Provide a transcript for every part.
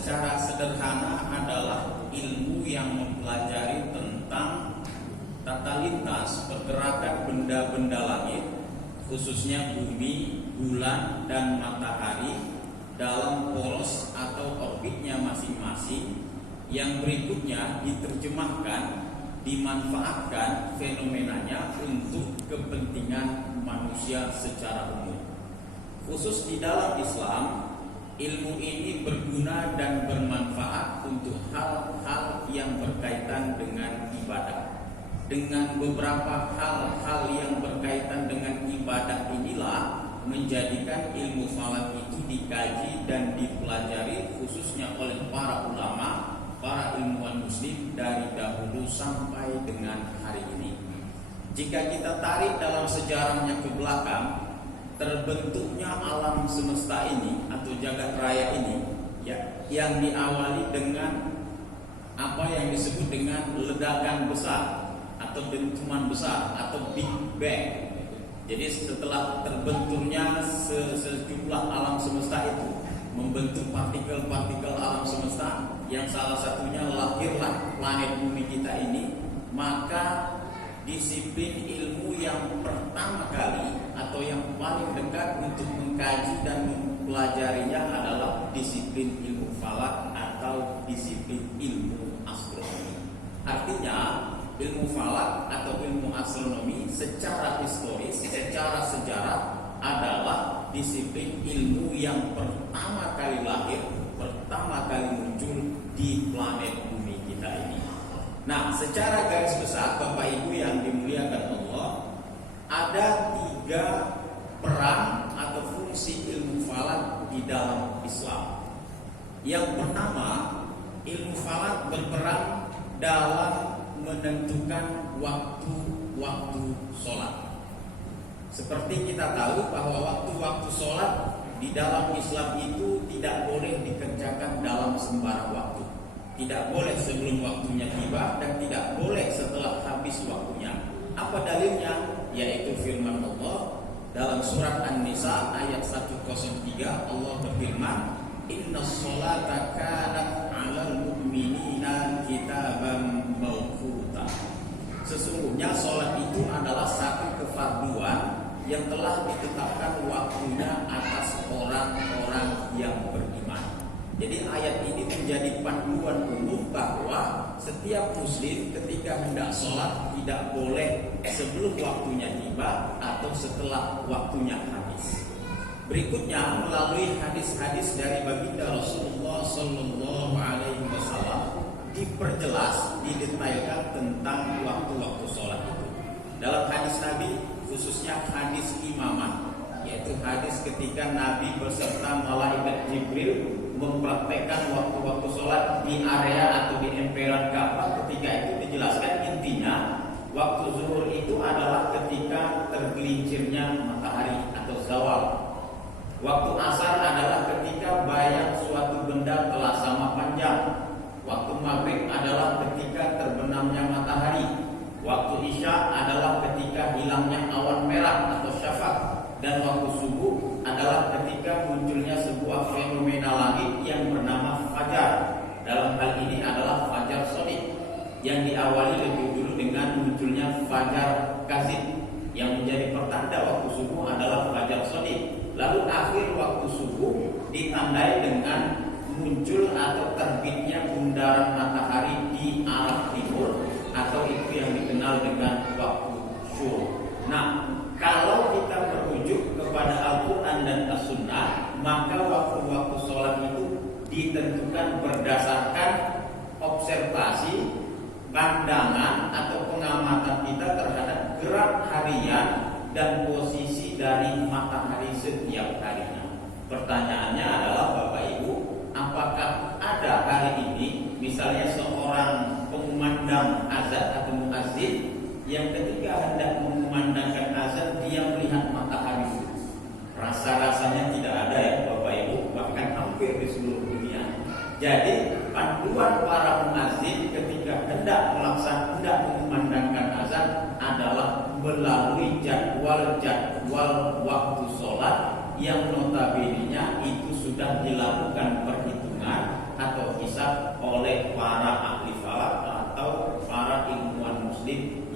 secara sederhana adalah ilmu yang mempelajari tentang tata lintas pergerakan benda-benda langit, khususnya bumi, bulan, dan matahari dalam poros atau orbitnya masing-masing, yang berikutnya diterjemahkan, dimanfaatkan fenomenanya untuk kepentingan manusia secara umum. Khusus di dalam Islam, ilmu ini berguna dan bermanfaat untuk hal-hal yang berkaitan dengan ibadah. Dengan beberapa hal-hal yang berkaitan dengan ibadah inilah menjadikan ilmu falak itu dikaji dan dipelajari khususnya oleh para ulama, para ilmuwan muslim dari dahulu sampai dengan hari ini. Jika kita tarik dalam sejarahnya ke belakang, terbentuknya alam semesta ini atau jagat raya ini ya, yang diawali dengan apa yang disebut dengan ledakan besar atau dentuman besar atau Big Bang. Jadi setelah terbentuknya sejumlah alam semesta itu, membentuk partikel-partikel alam semesta, yang salah satunya lahirlah planet bumi kita ini, maka disiplin ilmu yang pertama kali atau yang paling dekat untuk mengkaji dan mempelajarinya adalah disiplin ilmu falak atau disiplin ilmu astronomi. Artinya ilmu falak atau ilmu astronomi secara historis, secara sejarah adalah disiplin ilmu yang pertama kali lahir, pertama kali muncul di planet bumi kita ini. Nah, secara garis besar Bapak Ibu yang dimuliakan Allah, ada 3 peran atau fungsi ilmu falak di dalam Islam. Yang pertama, ilmu falak berperan dalam menentukan waktu-waktu sholat. Seperti kita tahu bahwa waktu-waktu sholat di dalam Islam itu tidak boleh dikerjakan dalam sembarang waktu. Tidak boleh sebelum waktunya tiba dan tidak boleh setelah habis waktunya. Apa dalilnya? Yaitu firman Allah dalam surat An-Nisa ayat 103. Allah berfirman, "Innas sholata kanat 'alal mu'minina kitaban mawquta." Sesungguhnya sholat itu adalah satu kefarduan yang telah ditetapkan waktunya atas orang-orang yang beriman. Jadi ayat ini menjadi panduan umum bahwa setiap muslim ketika hendak sholat tidak boleh sebelum waktunya tiba atau setelah waktunya habis. Berikutnya melalui hadis-hadis dari baginda Rasulullah Sallallahu Alaihi Wasallam diperjelas, didetailkan tentang waktu-waktu sholat itu. Dalam hadis Nabi, khususnya hadis imamah, yaitu hadis ketika Nabi beserta malaikat Jibril mempraktekkan waktu-waktu sholat di area atau di emperan Ka'bah. Ketika itu dijelaskan intinya waktu zuhur itu adalah ketika tergelincirnya matahari atau zawal. Waktu asar adalah ketika bayang suatu benda telah sama panjang. Waktu maghrib adalah ketika terbenamnya matahari. Waktu isya adalah ketika hilangnya awan merah atau syafaq. Dan waktu subuh adalah ketika munculnya sebuah fenomena langit yang bernama fajar. Dalam hal ini adalah fajar shadiq, yang diawali lebih dulu dengan munculnya fajar kazib. Yang menjadi pertanda waktu subuh adalah fajar shadiq. Lalu akhir waktu subuh ditandai dengan muncul atau terbitnya bundaran matahari di arah timur, atau itu yang dikenal dengan waktu syuruk. Nah, kalau kita merujuk kepada Al-Quran dan As-Sunnah, maka waktu-waktu sholat itu ditentukan berdasarkan observasi, pandangan atau pengamatan kita terhadap gerak harian dan posisi dari matahari setiap harinya. Pertanyaannya adalah Bapak Ibu, apakah ada hari ini misalnya seorang pengumandang azan atau muazzin yang ketika hendak mengumandangkan azan dia melihat matahari? Rasa-rasanya tidak ada ya Bapak Ibu, bahkan hampir di seluruh dunia. Jadi panduan para muazzin ketika hendak mengumandangkan azan adalah melalui jadwal waktu sholat yang notabene-nya itu sudah dilakukan perhitungan atau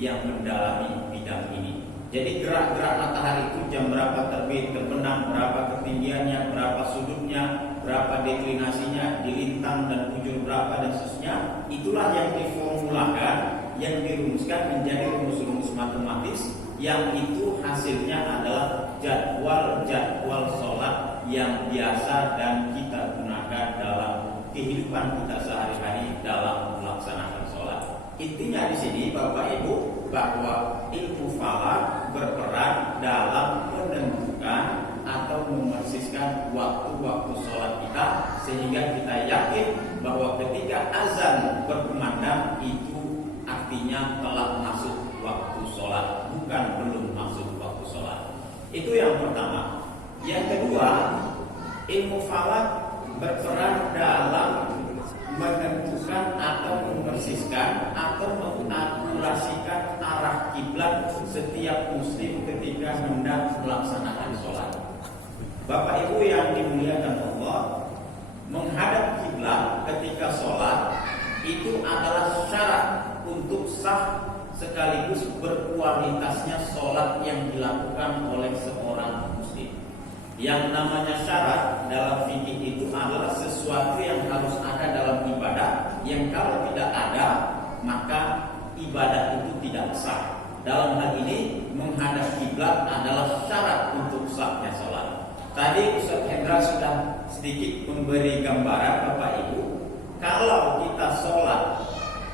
yang mendalami bidang ini. Jadi gerak-gerak matahari itu jam berapa terbit, terbenam, berapa ketinggiannya, berapa sudutnya, berapa deklinasinya, dilintang dan bujur berapa dan seterusnya. Itulah yang diformulakan, yang dirumuskan menjadi rumus-rumus matematis, yang itu hasilnya adalah jadwal-jadwal sholat yang biasa dan kita gunakan dalam kehidupan kita sehari-hari dalam melaksanakan sholat. Intinya di sini Bapak Ibu, bahwa ilmu falak berperan dalam menentukan atau memersiskan waktu-waktu sholat kita, sehingga kita yakin bahwa ketika azan berkumandang itu artinya telah masuk waktu sholat, bukan belum masuk waktu sholat. Itu yang pertama. Yang kedua, ilmu falak berperan dalam menentukan atau mempersiskan atau mengakurasikan arah kiblat setiap muslim ketika hendak melaksanakan sholat. Bapak Ibu yang dimuliakan Allah, menghadap kiblat ketika sholat itu adalah syarat untuk sah sekaligus berkualitasnya sholat yang dilakukan oleh seorang muslim. Yang namanya syarat dalam fikih itu adalah sesuatu yang harus ada dalam ibadah, yang kalau tidak ada maka ibadah itu tidak sah. Dalam hal ini menghadap kiblat adalah syarat untuk sahnya sholat. Tadi Ustaz Hendra sudah sedikit memberi gambaran Bapak Ibu, kalau kita sholat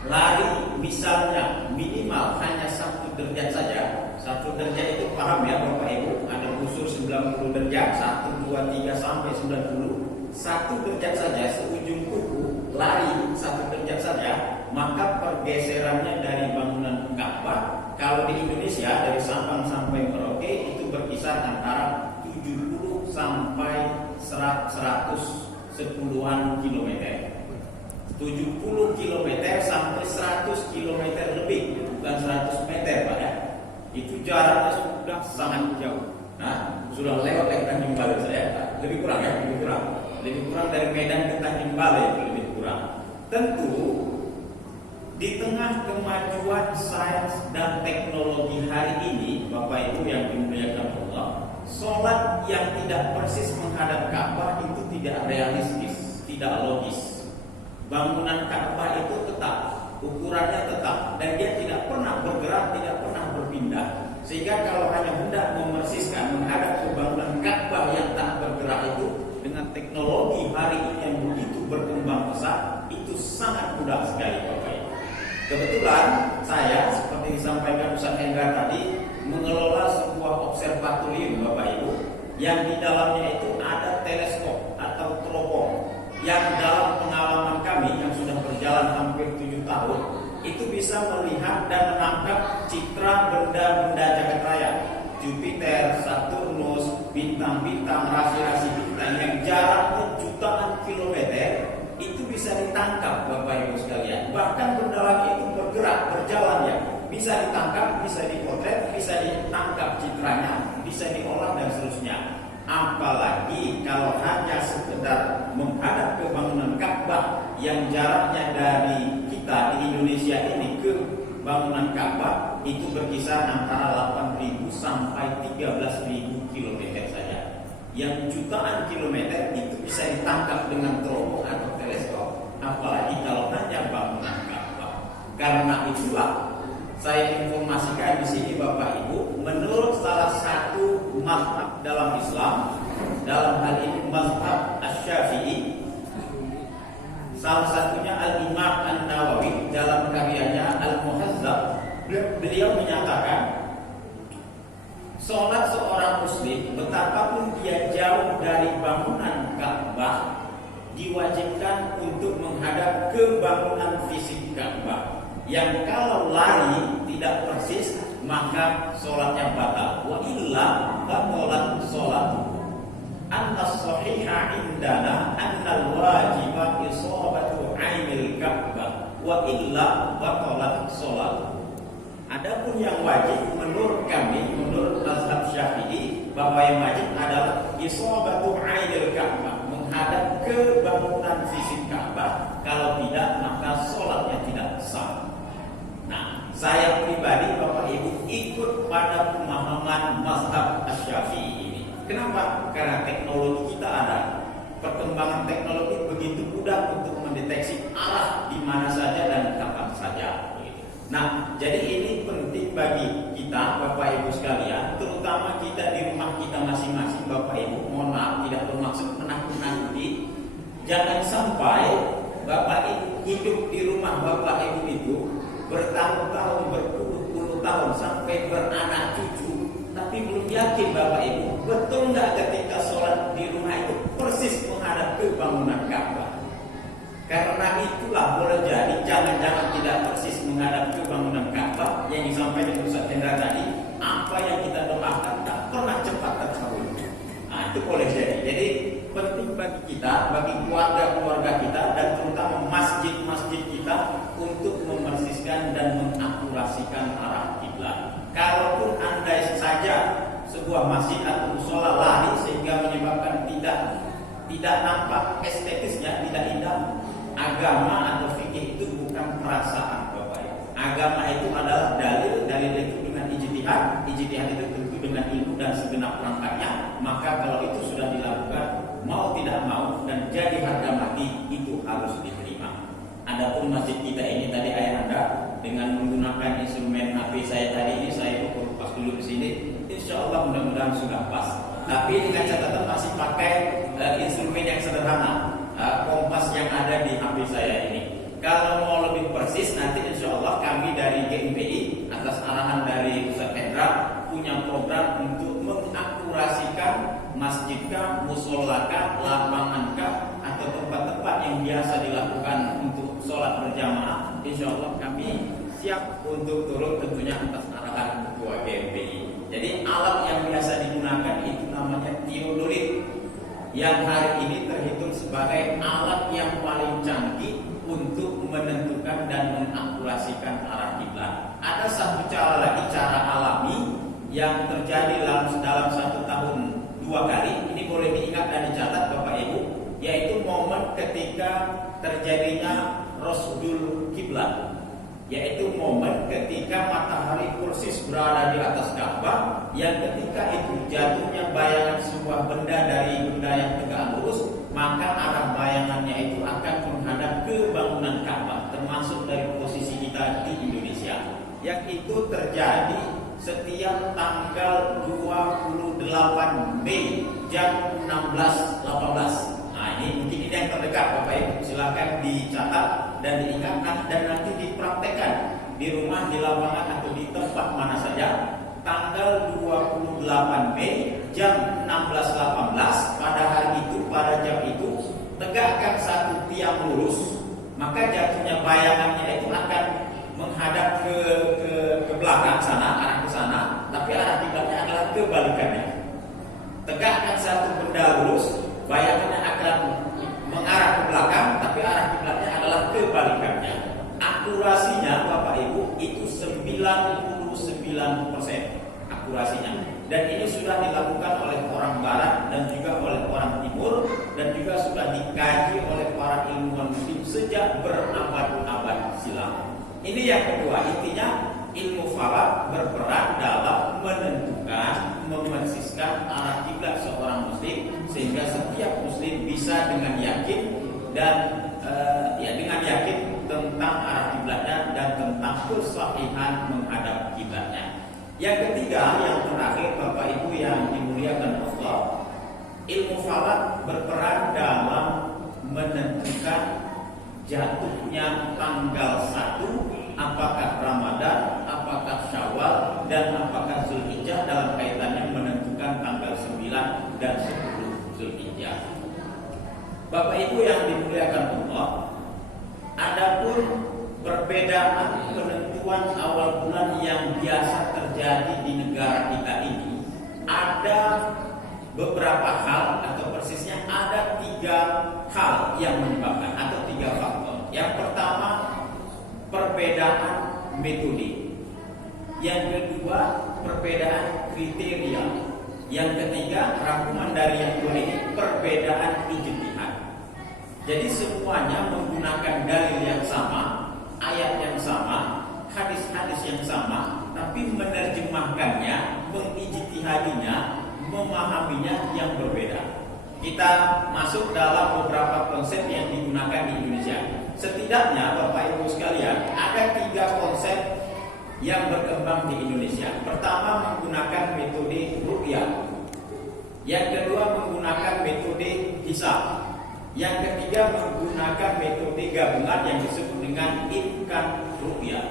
lari misalnya minimal hanya 1 derajat saja. 1 derajat itu paham ya Bapak Ibu, ada busur 90 derajat, 1, 2, 3 sampai 90. 1 derajat saja, seujung kuku lari 1 derajat saja, maka pergeserannya dari bangunan Ka'bah kalau di Indonesia dari Sabang sampai Merauke itu berkisar antara 70 sampai 110-an kilometer. 70 km sampai 100 km lebih, bukan 100 meter Pak ya. Itu jaraknya sudah sangat jauh. Nah, sudah lewat dari Tanjung Balai saya, lebih kurang ya, lebih kurang dari Medan ke Tanjung Balai, lebih kurang. Tentu di tengah kemajuan sains dan teknologi hari ini, Bapak Ibu yang dimuliakan Allah, sholat yang tidak persis menghadap Ka'bah itu tidak realistis, tidak logis. Bangunan Ka'bah itu tetap, ukurannya tetap, dan dia tidak pernah bergerak, tidak pernah berpindah. Sehingga kalau hanya hendak memersiskan menghadap ke bangunan Ka'bah yang tak bergerak itu dengan teknologi hari ini yang begitu berkembang pesat, itu sangat mudah sekali Bapak Ibu. Kebetulan saya seperti disampaikan Ustaz Hendra tadi mengelola sebuah observatorium Bapak Ibu, yang di dalamnya itu ada teleskop atau teropong, yang dalam pengalaman kami yang sudah berjalan hampir 7 tahun itu bisa melihat dan menangkap citra benda-benda jagat raya, Jupiter, Saturnus, bintang-bintang, rasi-rasi bintang yang jaraknya jutaan kilometer itu bisa ditangkap Bapak Ibu sekalian. Bahkan benda langit itu bergerak, berjalan ya, bisa ditangkap, bisa dipotret, bisa ditangkap citranya, bisa diolah dan seterusnya. Apalagi kalau hanya sekedar menghadap ke bangunan Ka'bah yang jaraknya dari kita di Indonesia ini ke bangunan Ka'bah itu berkisar antara 8.000 sampai 13.000 kilometer saja. Yang jutaan kilometer itu bisa ditangkap dengan teropong atau teleskop, apalagi kalau hanya bangunan Ka'bah. Karena itulah saya informasikan di sini Bapak Ibu, menurut salah satu mazhab dalam Islam, dalam hal ini mazhab Asy-Syafi'i, salah satunya Al-Imam An-Nawawi dalam karyanya Al-Muhazzab, beliau menyatakan sholat seorang muslim betapapun dia jauh dari bangunan Ka'bah diwajibkan untuk menghadap ke bangunan fisik Ka'bah, yang kalau lari tidak persis maka sholatnya batal. Wa illa batalat sholat. An-sahihah indana annal wajiba isabatu ainil Ka'bah wa illa batalat sholat. Adapun yang wajib menurut kami, menurut mazhab Syafi'i, bahwa yang wajib adalah isabatu ainil Ka'bah, menghadap ke bangunan fisik Ka'bah. Kalau tidak maka sholatnya tidak sah. Nah, saya pribadi Kenapa? Karena teknologi kita ada. Perkembangan teknologi begitu mudah untuk mendeteksi arah di mana saja dan kapan saja. Nah, jadi ini penting bagi kita, Bapak Ibu sekalian, terutama kita di rumah kita masing-masing, Bapak Ibu. Mohon maaf, tidak bermaksud menakut-nakuti. Jangan sampai Bapak Ibu hidup di rumah Bapak Ibu itu bertahun-tahun, berpuluh-puluh tahun sampai beranak cucu, tapi belum yakin Bapak Ibu betul nggak ketika sholat di rumah itu persis menghadap ke bangunan Ka'bah. Karena itulah boleh jadi jangan-jangan tidak persis menghadap ke bangunan Ka'bah yang disampaikan Ustaz Hendra tadi, apa yang kita doakan tak pernah cepat terkabul. Nah, itu boleh jadi. Jadi penting bagi kita, bagi keluarga-keluarga kita, dan terutama masjid-masjid kita untuk memersiskan dan mengakurasikan arah kiblat. Kalaupun andai saja sebuah masjid atau musola lari sehingga menyebabkan tidak nampak estetisnya, tidak indah, agama atau fikih itu bukan perasaan, Bapak Ibu. Agama itu adalah dalil itu dengan ijtihad itu tentu dengan ilmu dan segenap perangkatnya. Maka kalau itu sudah dilakukan, mau tidak mau dan jadi harga mati, itu harus diterima. Adapun masjid kita ini tadi ayahanda dengan menggunakan instrumen HP saya tadi ini, saya pas dulu di sini, insya Allah mudah-mudahan sudah pas. Tapi dengan catatan masih pakai instrumen yang sederhana, kompas yang ada di HP saya ini. Kalau mau lebih persis, nanti insya Allah kami dari GMPI atas arahan dari Ustaz Hendra punya program untuk mengakurasikan masjidkah, musolakah, lapangangkah, atau tempat-tempat yang biasa dilakukan untuk sholat berjamaah. Insya Allah kami siap untuk turun tentunya atas arahan Ketua GMPI. Jadi alat yang biasa digunakan itu namanya teodolit, yang hari ini terhitung sebagai alat yang paling canggih untuk menentukan dan mengakurasikan arah kiblat. Ada satu cara lagi, cara alami yang terjadi dalam satu tahun 2 kali. Ini boleh diingat dan dicatat Bapak Ibu, yaitu momen ketika terjadinya Rosdul Kiblat, yaitu momen ketika matahari persis berada di atas Ka'bah, yang ketika itu jatuhnya bayangan sebuah benda dari benda yang tegak lurus, maka arah bayangannya itu akan menghadap ke bangunan Ka'bah, termasuk dari posisi kita di Indonesia. Yang itu terjadi setiap tanggal 28 Mei jam 16.18. Nah, ini mungkin ini yang terdekat Bapak Ibu, silakan dicatat dan diingatkan dan nanti dipraktekkan di rumah, di lapangan atau di tempat mana saja. Tanggal 28 Mei jam 16.18 pada hari itu, pada jam itu tegakkan satu tiang lurus, maka jatuhnya bayangannya itu akan menghadap ke belakang sana, arah ke sana, tapi arah kiblatnya adalah kebalikannya. Tegakkan satu benda lurus, bayangannya akan mengarah ke belakang, tapi arah kiblatnya adalah kebalikannya. Akurasinya Bapak Ibu itu 99% akurasinya. Dan ini sudah dilakukan oleh orang Barat dan juga oleh orang Timur, dan juga sudah dikaji oleh para ilmuwan Muslim sejak berabad-abad silam. Ini yang kedua, intinya ilmu falak berperan dalam menentukan, memersiskan arah kiblat seorang muslim, sehingga setiap muslim bisa dengan yakin dan dengan yakin tentang arah kiblatnya dan tentang kesahihan menghadap kiblatnya. Yang ketiga, yang terakhir Bapak Ibu yang dimuliakan Allah, ilmu falak berperan dalam menentukan jatuhnya tanggal 1, apakah Ramadan, apakah Syawal, dan apakah Zulhijjah, dalam kaitannya menentukan tanggal 9 dan 10 Zulhijjah. Bapak Ibu yang dimuliakan Allah, adapun perbedaan penentuan awal bulan yang biasa terjadi di negara kita ini, ada beberapa hal, atau persisnya ada 3 hal yang menyebabkan, atau 3 faktor. Yang pertama, perbedaan metode. Yang kedua, perbedaan kriteria. Yang ketiga, rangkuman dari yang dua ini, perbedaan ijtihad. Jadi semuanya menggunakan dalil yang sama, ayat yang sama, hadis-hadis yang sama, tapi menerjemahkannya, mengijtihadinya, memahaminya yang berbeda. Kita masuk dalam beberapa konsep yang digunakan di Indonesia. Setidaknya Bapak Ibu sekalian, ada 3 konsep yang berkembang di Indonesia. Pertama, menggunakan metode ruqyah. Yang kedua, menggunakan metode hisab. Yang ketiga, menggunakan metode gabungan yang disebut dengan imkan ruqyah.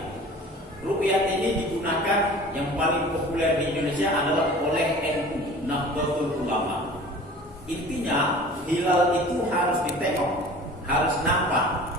Ruqyah ini digunakan, yang paling populer di Indonesia adalah oleh NU, Nahdlatul Ulama. Intinya, hilal itu harus ditengok, harus nampak.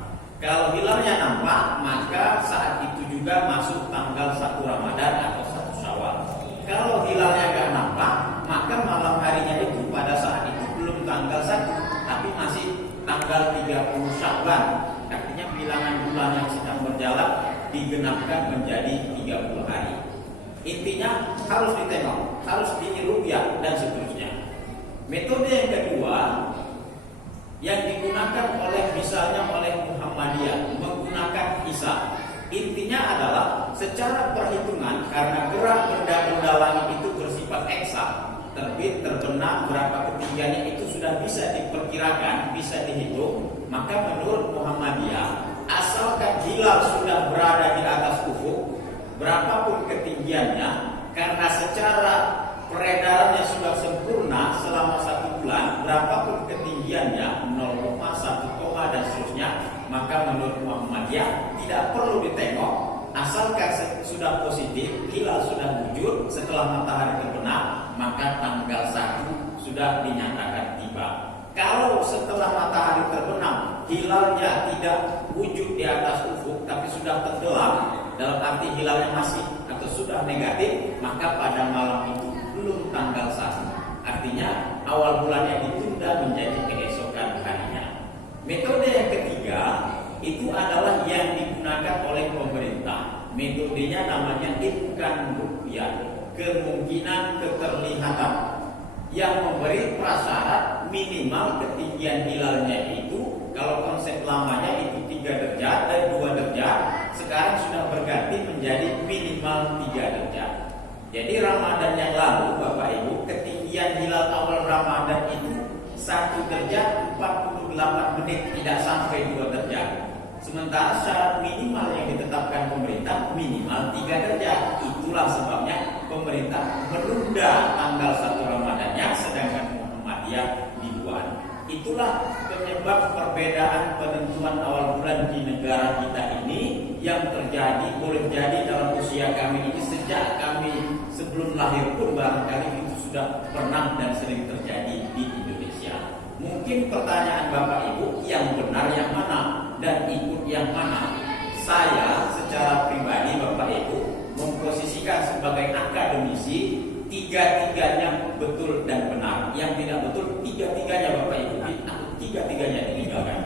Kalau hilalnya nampak, maka saat itu juga masuk tanggal 1 Ramadan atau 1 Syawal. Kalau hilalnya gak nampak, maka malam harinya itu pada saat itu belum tanggal 1, tapi masih tanggal 30 Syawal. Artinya bilangan bulan yang sedang berjalan digenapkan menjadi 30 hari. Intinya harus ditengok, harus diruqyah dan seterusnya. Metode yang kedua yang digunakan misalnya oleh Muhammadiyah, menggunakan hisab. Intinya adalah secara perhitungan, karena gerak benda-benda langit itu bersifat eksak, terbit, terbenam, berapa ketinggiannya itu sudah bisa diperkirakan, bisa dihitung. Maka menurut Muhammadiyah, asalkan hilal sudah berada di atas ufuk, berapapun ketinggiannya, karena secara peredarannya sudah sempurna selama 1 bulan, berapapun ketinggiannya 0, 1, dan seterusnya, maka menurut Muhammadiyah tidak perlu ditengok, asalkan sudah positif, hilal sudah wujud setelah matahari terbenam, maka tanggal 1 sudah dinyatakan tiba. Kalau setelah matahari terbenam, hilalnya tidak wujud di atas ufuk tapi sudah tenggelam, dalam arti hilalnya masih atau sudah negatif, maka pada malam itu belum tanggal 1. Artinya awal bulannya ditunda menjadi keesokan harinya. Metode yang ketiga itu adalah yang digunakan oleh pemerintah. Metodenya namanya imkan ruqyah, kemungkinan keterlihatan, yang memberi prasyarat minimal ketinggian hilalnya itu, kalau konsep lamanya itu 3 derajat dan 2 derajat, sekarang sudah berganti menjadi minimal 3 derajat. Jadi Ramadan yang lalu Bapak Ibu, ketinggian hilal awal Ramadan itu 1 derajat 48 menit, tidak sampai 2 derajat. Sementara syarat minimal yang ditetapkan pemerintah minimal 3 derajat. Itulah sebabnya pemerintah menunda tanggal 1 Ramadannya, sedangkan Muhammadiyah dibuat. Itulah penyebab perbedaan penentuan awal bulan di negara kita ini yang terjadi, boleh jadi dalam usia kami ini, sejak kami sebelum lahir pun barangkali itu sudah pernah dan sering terjadi di Indonesia. Mungkin pertanyaan Bapak Ibu, yang benar yang mana dan ikut yang mana? Saya secara pribadi Bapak Ibu memposisikan sebagai akademisi, 3-tiganya betul dan benar. Yang tidak betul 3-tiganya Bapak Ibu, 3-tiganya ditinggalkan.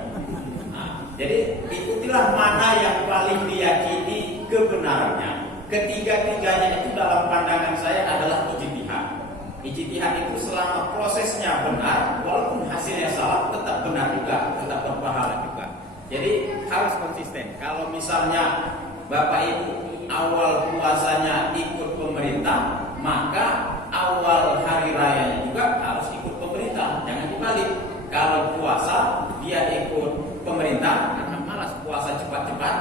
Nah, jadi ikutilah mana yang paling diyakini kebenarannya. Ketiga-tiganya itu dalam pandangan saya adalah ijtihad. Ijtihad itu selama prosesnya benar, walaupun hasilnya salah, tetap benar juga, tetap berpahala juga. Jadi harus konsisten. Kalau misalnya Bapak Ibu awal puasanya ikut pemerintah, maka awal hari rayanya juga harus ikut pemerintah. Jangan dibalik. Kalau puasa dia ikut pemerintah karena malas puasa cepat-cepat,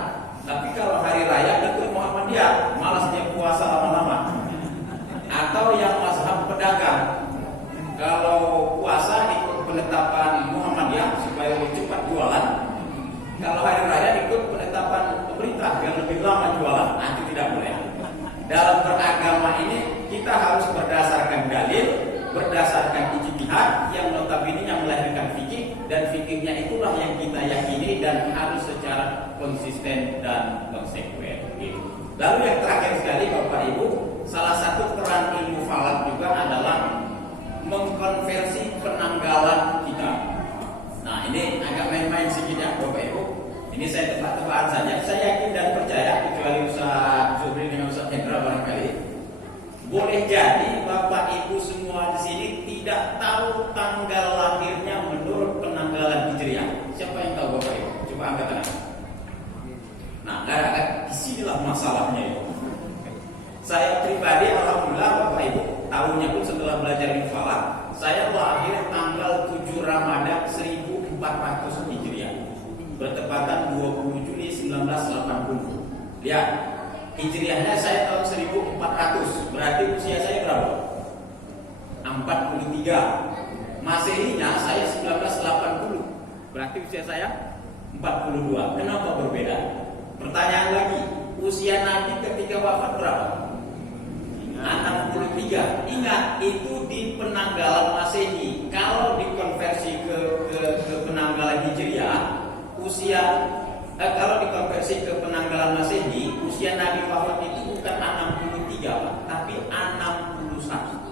tapi kalau hari raya ikut Muhammadiyah, malas dia puasa lama-lama. Atau yang mazhab pedagang, kalau puasa ikut penetapan Muhammadiyah supaya lebih cepat jualan, kalau hari raya ikut penetapan pemerintah yang lebih lama jualan, nanti tidak boleh. Dalam beragama ini kita harus berdasarkan dalil, berdasarkan ijtihad yang notabene yang melahirkan fikih, dan fikihnya itulah yang kita yakini dan harus secara konsisten dan konsekuen. Lalu yang terakhir sekali Bapak Ibu, salah satu peran ilmu falak juga adalah mengkonversi penanggalan kita. Nah, ini agak main-main sedikit ya Bapak Ibu. Ini saya tebak-tebakan saja. Saya yakin dan percaya, kecuali Ustaz Zuhri dengan Ustaz Hendra barangkali, boleh jadi Bapak Ibu semua di sini tidak tahu tanggal lahirnya menurut penanggalan Hijriah. Siapa yang tahu Bapak Ibu? Coba angkat tangan. Nah, disinilah masalahnya itu. Saya pribadi alhamdulillah Bapak Ibu tahunya pun setelah belajar ilmu falak bertepatan 20 Juli 1980. Lihat, hijriahnya saya tahun 1400, berarti usia saya berapa? 43. Masehinya saya 1980, berarti usia saya 42. Kenapa berbeda? Pertanyaan lagi, usia Nabi ketika wafat berapa? 63. Ingat, itu di penanggalan Masehi. Kalau dikonversi ke penanggalan Hijriah, kalau dikonversi ke penanggalan Masehi, usia Nabi wafat itu bukan 63, tapi 61.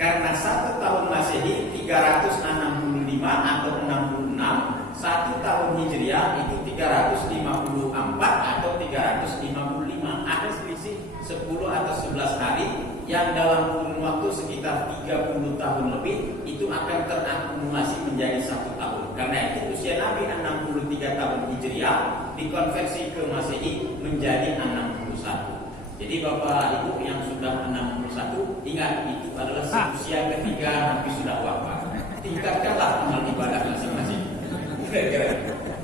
Karena 1 tahun Masehi 365 atau 66, 1 tahun Hijriah itu 354 atau 355. Ada selisih 10 atau 11 hari yang dalam kurun waktu sekitar 30 tahun lebih itu akan terakumulasi menjadi 1 tahun. Karena itu usia Nabi 63 tahun Hijriah dikonversi ke Masehi menjadi 61. Jadi Bapak Ibu yang sudah 61, ingat itu adalah usia ketika Nabi sudah wafat. Tingkatkanlah amal ibadah masing-masing.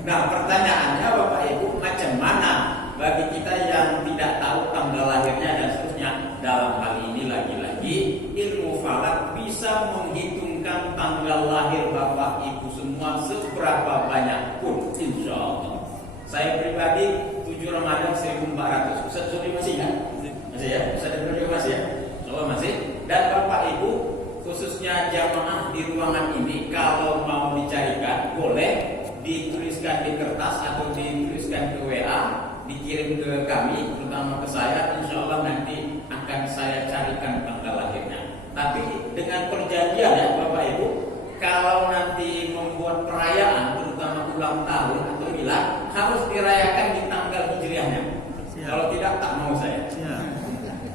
Nah, pertanyaannya Bapak Ibu, macam mana bagi kita yang tidak tahu tanggal lahirnya dan seterusnya? Dalam hal ini lagi-lagi ilmu falak bisa menghitungkan tanggal lahir Bapak Ibu semua seberapa banyak pun, insya Allah. Saya pribadi 7 Ramadan 1400. Ustaz Sudi masih ya? Masih ya? Ustaz Sudi masih ya? Soal masih. Dan Bapak Ibu khususnya jamaah di ruangan ini kalau mau dicarikan boleh dituliskan di kertas atau dituliskan ke WA, dikirim ke kami, terutama ke saya. Insya Allah nanti akan saya carikan tanggal lahirnya. Tapi dengan perjanjian ya Bapak Ibu, kalau nanti membuat perayaan terutama ulang tahun atau milad harus dirayakan di tanggal hijriahnya. Kalau tidak tak mau saya.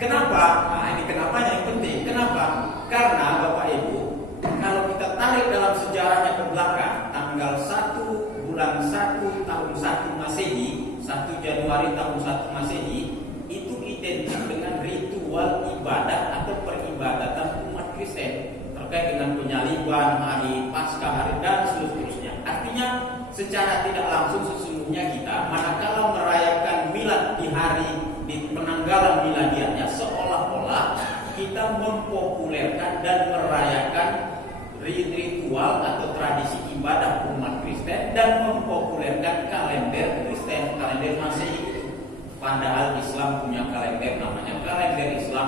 Kenapa? Nah, ini kenapanya yang penting. Kenapa? Karena Bapak Ibu, kalau kita tarik dalam sejarahnya ke belakang, tanggal 1 bulan 1 tahun 1 Masehi, 1 Januari tahun 1 Masehi itu identik dengan ritual ibadah atau peribadatan umat Kristen terkait dengan penyaliban, hari Paskah, hari dan seterusnya. Artinya secara tidak langsung sesungguhnya kita manakala merayakan milad di hari di penanggalan miladiahnya seolah-olah kita mempopulerkan dan merayakan ritual atau tradisi ibadah umat Kristen dan mempopulerkan kalender Kristen, kalender Masehi. Padahal Islam punya kalender namanya kalender Islam